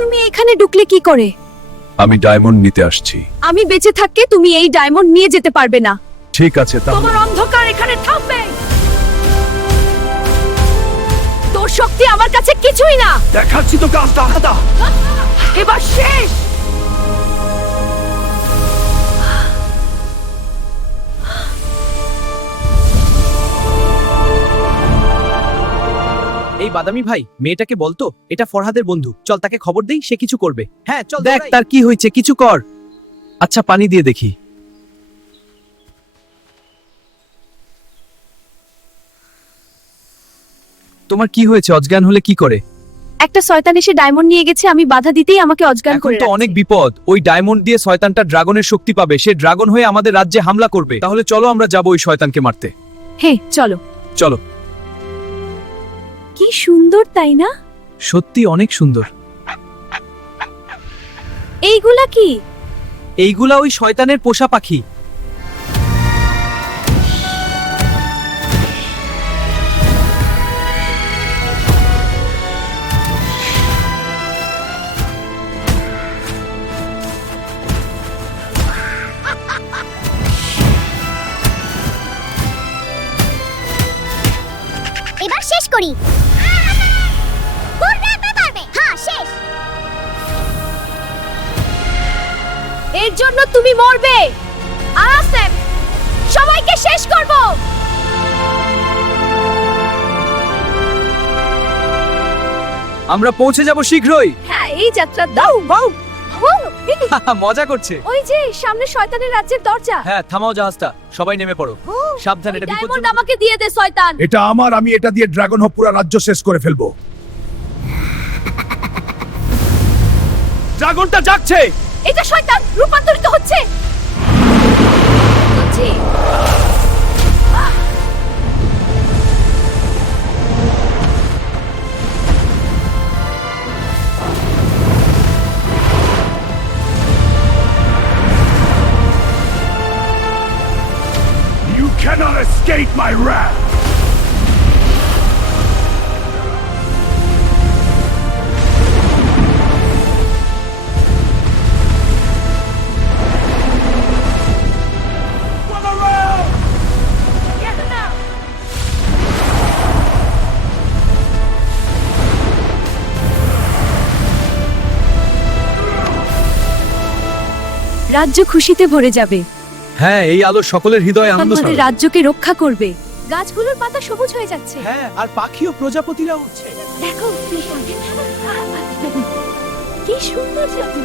তুমি এখানে ঢুকলে কি করে? আমি ডায়মন্ড নিতে আসছি। আমি বেঁচে থাকতে তুমি এই ডায়মন্ড নিয়ে যেতে পারবে না। ঠিক আছে, তাহলে তোমার অন্ধকার এখানে থামবে। তোর শক্তি আমার কাছে কিছুই না। দেখাচ্ছি তো কাজটা আলাদা। এবার শেষ। এই বাদামি ভাই, মেয়েটাকে বলতো এটা ফরহাদের বন্ধু। চল তাকে খবর দেই, সে কিছু করবে। হ্যাঁ চল, দেখ তার কি হয়েছে, কিছু কর। আচ্ছা পানি দিয়ে দেখি। তোমার কি হয়েছে? অজ্ঞান হলে কি করে? একটা শয়তান এসে ডায়মন্ড নিয়ে গেছে, আমি বাধা দিতেই আমাকে অজ্ঞান এখন করে তো অনেক বিপদ। ওই ডায়মন্ড দিয়ে শয়তানটা ড্রাগনের শক্তি পাবে, সে ড্রাগন হয়ে আমাদের রাজ্যে হামলা করবে। তাহলে চলো আমরা যাবো ওই শয়তানকে মারতে। হে চলো। চলো। কি সুন্দর তাই না? সত্যি অনেক সুন্দর। এইগুলা কি? এইগুলা ওই শয়তানের পোষা পাখি। এবার শেষ করি। হ্যাঁ শেষ। এর জন্য তুমি মরবে। আসেম, সবাইকে শেষ করব। আমরা পৌঁছে যাব শীঘ্রই। হ্যাঁ, এই যাত্রা দাও বাউ। মজা করছে। ওই যে সামনে শয়তানের রাজ্যের দরজা। হ্যাঁ থামাও জাহাজটা, সবাই নেমে পড়ো। সাবধান, এটা ডায়মন্ড বিপজ্জনক। আমাকে দিয়ে দে শয়তান। এটা আমার, আমি এটা দিয়ে ড্রাগন হোক পুরো রাজ্য শেষ করে ফেলবো। ড্রাগনটা জাগছে। এটা শয়তান রূপান্তরিত হচ্ছে। You cannot escape my wrath. রাজ্য খুশিতে ভরে যাবে। হ্যাঁ, এই আলো সকলের হৃদয়ে আনন্দ আমাদের ছড়াবে। রাজ্যকে রক্ষা করবে। গাছগুলোর পাতা সবুজ হয়ে যাচ্ছে। হ্যাঁ, আর পাখি ও প্রজাপতিরা উঠছে। দেখো কি সুন্দর জাদু।